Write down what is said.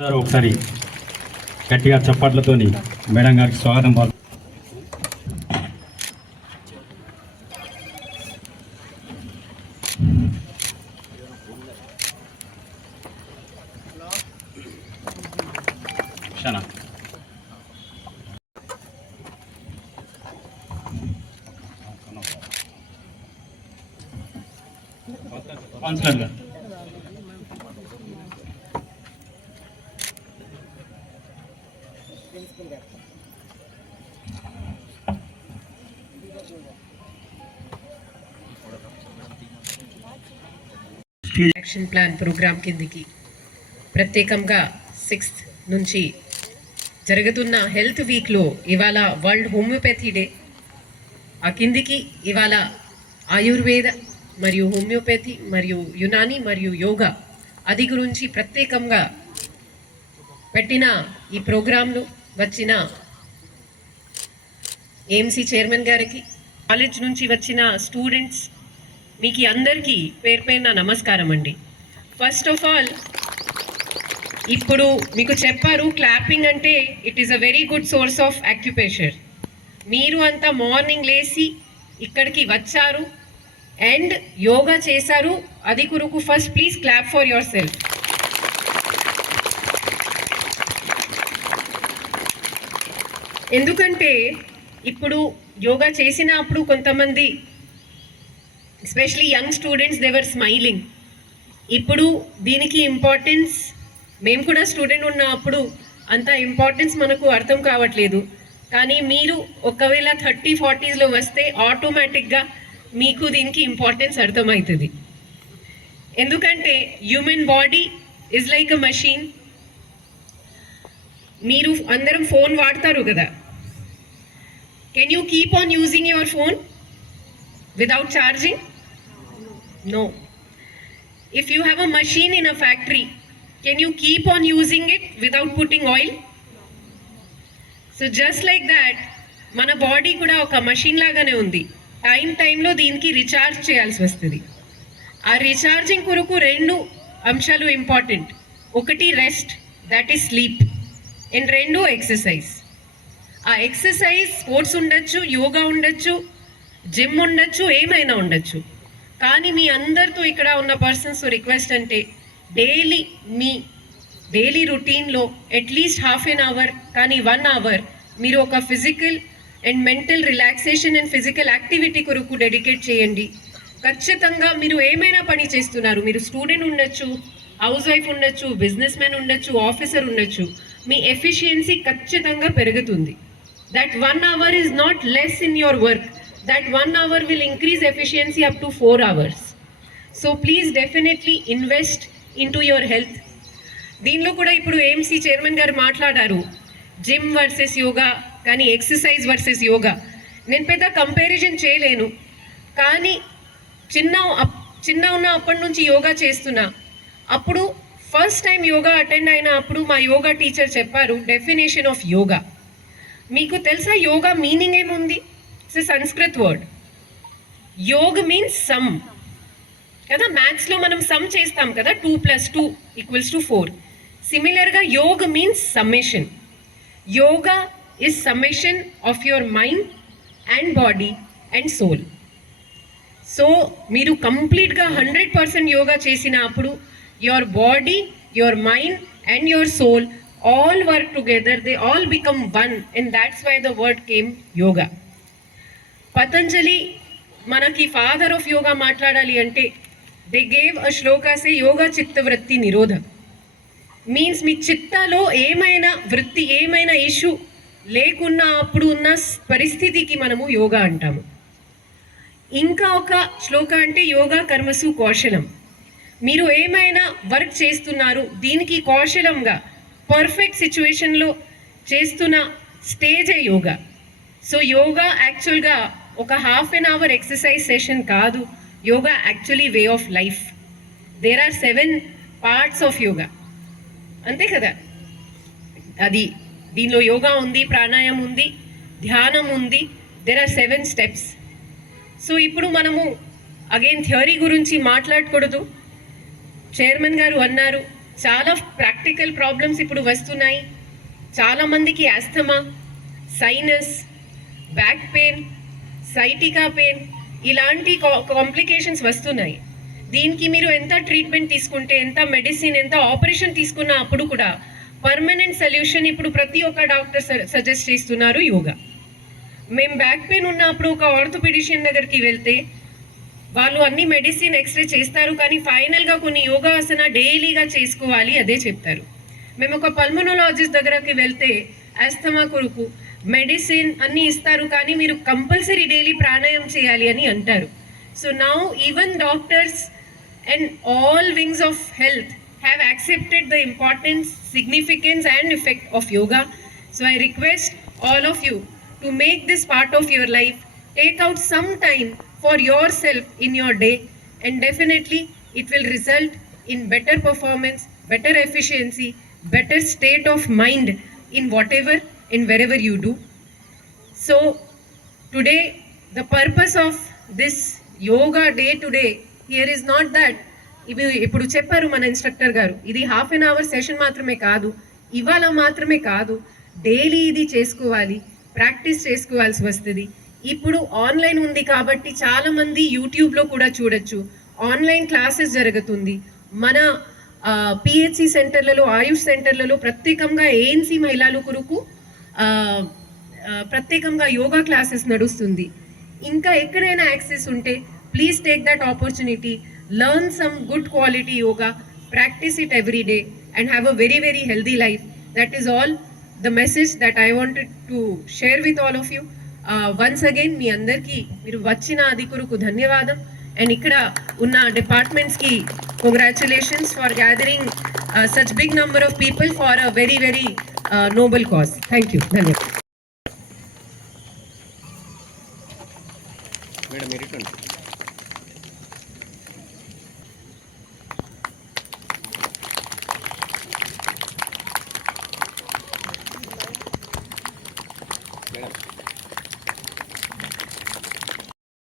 ఒకసారి గట్టిగా చప్పట్లతోని మేడం గారికి స్వాగతం పలు కౌన్సిలర్ గారు యాక్షన్ ప్లాన్ ప్రోగ్రామ్ కిందికి ప్రత్యేకంగా 6th నుంచి జరుగుతున్న హెల్త్ వీక్లో ఇవాళ వరల్డ్ హోమియోపతి డే. ఆ కిందికి ఇవాళ ఆయుర్వేద మరియు హోమియోపతి మరియు యునాని మరియు యోగా అది గురించి ప్రత్యేకంగా పెట్టిన ఈ ప్రోగ్రాంలో వచ్చిన ఏఎంసీ చైర్మన్ గారికి, కాలేజ్ నుంచి వచ్చిన స్టూడెంట్స్, మీకు అందరికీ పేరు పేరున నమస్కారం అండి. ఫస్ట్ ఆఫ్ ఆల్ ఇప్పుడు మీకు చెప్పారు క్లాపింగ్ అంటే it is a very good source of acupressure. మీరు అంతా మార్నింగ్ లేచి ఇక్కడికి వచ్చారు అండ్ యోగా చేశారు, అది కొరకు first please clap for your self. ఎందుకంటే ఇప్పుడు యోగా చేసినప్పుడు కొంతమంది especially young students they were smiling. ఇప్పుడు దీనికి ఇంపార్టెన్స్, మేము కూడా స్టూడెంట్ ఉన్నప్పుడు అంత ఇంపార్టెన్స్ మనకు అర్థం కావట్లేదు. కానీ మీరు ఒకవేళ 30-40sలో వస్తే ఆటోమేటిక్గా మీకు దీనికి ఇంపార్టెన్స్ అర్థమవుతుంది. ఎందుకంటే human body is like a machine. మీరు అందరం ఫోన్ వాడతారు కదా, can you keep on using your phone without charging? No. If you have a machine in a factory, can you keep on using it without putting oil? So just like that, మన body కూడా ఒక machine లాగానే ఉంది. టైంలో దీనికి recharge చేయాల్సి వస్తుంది. ఆ రీఛార్జింగ్ కొరకు 2 అంశాలు ఇంపార్టెంట్. ఒకటి rest, that is sleep, and 2 exercise. ఆ ఎక్సర్సైజ్ స్పోర్ట్స్ ఉండొచ్చు, యోగా ఉండొచ్చు, జిమ్ ఉండొచ్చు, ఏమైనా ఉండొచ్చు. కానీ మీ అందరితో ఇక్కడ ఉన్న పర్సన్స్ రిక్వెస్ట్ అంటే మీ డైలీ రొటీన్లో అట్లీస్ట్ ½ an hour కానీ 1 hour మీరు ఒక physical and mental relaxation and physical activity కొరకు డెడికేట్ చేయండి. ఖచ్చితంగా మీరు ఏమైనా పని చేస్తున్నారు, మీరు స్టూడెంట్ ఉండొచ్చు, హౌస్ వైఫ్ ఉండొచ్చు, బిజినెస్ మ్యాన్ ఉండొచ్చు, ఆఫీసర్ ఉండొచ్చు, మీ ఎఫిషియన్సీ ఖచ్చితంగా పెరుగుతుంది. That 1 hour is not less in your work. That 1 hour will increase efficiency up to 4 hours. So please definitely invest into your health. దీనిలో కూడా ఇప్పుడు ఏఎంసీ చైర్మన్ గారు మాట్లాడారు జిమ్ వర్సెస్ యోగా, కానీ ఎక్సర్సైజ్ వర్సెస్ యోగా. నేను పెద్ద కంపారిజన్ చేయలేను, కానీ చిన్న ఉన్న అప్పటి నుంచి యోగా చేస్తున్నా. అప్పుడు ఫస్ట్ టైం యోగా అటెండ్ అయిన అప్పుడు మా యోగా టీచర్ చెప్పారు డెఫినేషన్ ఆఫ్ యోగా. మీకు తెలుసా యోగా మీనింగ్ ఏముంది? It's Sanskrit word. Yog means sum కదా. మ్యాథ్స్లో మనం సమ్ చేస్తాం కదా, 2 + 2 = 4. సిమిలర్గా yog means summation. Yoga is summation of your mind and body and soul. So మీరు కంప్లీట్గా 100% యోగా చేసినప్పుడు your body, your mind and your soul all work together, they all become one, and that's why the word came yoga. Patanjali మనకి father of yoga మాట్లాడాలి అంటే they gave a shloka సే yoga chittavritti nirodha. Means మీ చిత్తాలో ఏమైనా వృత్తి, ఏమైనా ఇష్యూ లేకున్నా అప్పుడు ఉన్న పరిస్థితికి మనము యోగా అంటాము. ఇంకా ఒక శ్లోక అంటే యోగా కర్మసు కౌశలం. మీరు ఏమైనా వర్క్ చేస్తున్నారు, దీనికి కౌశలంగా పర్ఫెక్ట్ సిచ్యువేషన్లో చేస్తున్న స్టేజే యోగా. సో యోగా యాక్చువల్గా ఒక ½ an hour ఎక్సర్సైజ్ సెషన్ కాదు. Yoga actually way of life. There are 7 parts of yoga, అంతే కదా. అది దీనిలో యోగా ఉంది, ప్రాణాయామం ఉంది, ధ్యానం ఉంది. There are 7 steps. సో ఇప్పుడు మనము అగైన్ థియరీ గురించి మాట్లాడకూడదు. చైర్మన్ గారు అన్నారు చాలా ప్రాక్టికల్ ప్రాబ్లమ్స్ ఇప్పుడు వస్తున్నాయి. చాలామందికి ఆస్థమా, సైనస్, బ్యాక్ పెయిన్, సైటికా పెయిన్ ఇలాంటి కాంప్లికేషన్స్ వస్తున్నాయి. దీనికి మీరు ఎంత ట్రీట్మెంట్ తీసుకుంటే, ఎంత మెడిసిన్, ఎంత ఆపరేషన్ తీసుకున్నా అప్పుడు కూడా పర్మనెంట్ సొల్యూషన్ ఇప్పుడు ప్రతి ఒక్క డాక్టర్ సజెస్ట్ చేస్తున్నారు యోగా. మేము బ్యాక్ పెయిన్ ఉన్నప్పుడు ఒక ఆర్థోపెడిషియన్ దగ్గరికి వెళ్తే వాళ్ళు అన్ని మెడిసిన్ ఎక్స్రే చేస్తారు, కానీ ఫైనల్గా కొన్ని యోగాసన డైలీగా చేసుకోవాలి అదే చెప్తారు. మేము ఒక పల్మనాలజిస్ట్ దగ్గరకి వెళ్తే ఆస్థమా కొరకు మెడిసిన్ అన్నీ ఇస్తారు, కానీ మీరు కంపల్సరీ డైలీ ప్రాణాయామం చేయాలి అని అంటారు. So now even doctors and all wings of health have accepted the importance, significance and effect of yoga. So I request all of you to make this part of your life. Take out some time for yourself in your day, and definitely it will result in better performance, better efficiency, better state of mind in whatever and wherever you do. So today the purpose of this yoga day today here is not that ఇవి ఇప్పుడు చెప్పారు మన instructor గారు, ఇది half an hour session మాత్రమే కాదు, ఇవాళ మాత్రమే కాదు, డైలీ ఇది చేసుకోవాలి, ప్రాక్టీస్ చేసుకోవాల్సి వస్తుంది. ఇప్పుడు ఆన్లైన్ ఉంది కాబట్టి చాలామంది యూట్యూబ్లో కూడా చూడొచ్చు, ఆన్లైన్ క్లాసెస్ జరుగుతుంది. మన పిహెచ్సి సెంటర్లలో, ఆయుష్ సెంటర్లలో ప్రత్యేకంగా ఏఎన్సి మహిళల కొరకు ప్రత్యేకంగా యోగా క్లాసెస్ నడుస్తుంది. ఇంకా ఎక్కడైనా యాక్సెస్ ఉంటే please take that opportunity. Learn some good quality yoga, practice it every day and have a very, very healthy life. That is all the message that I wanted to share with all of you. Once again, మీ అందరికీ మీరు వచ్చిన అధికులకు ధన్యవాదం. And ఇక్కడ ఉన్న డిపార్ట్మెంట్స్కి congratulations for gathering such big number of people for a very, very noble cause. Thank you. ధన్యవాదాలు. Madam ఇరుకోండి. Madam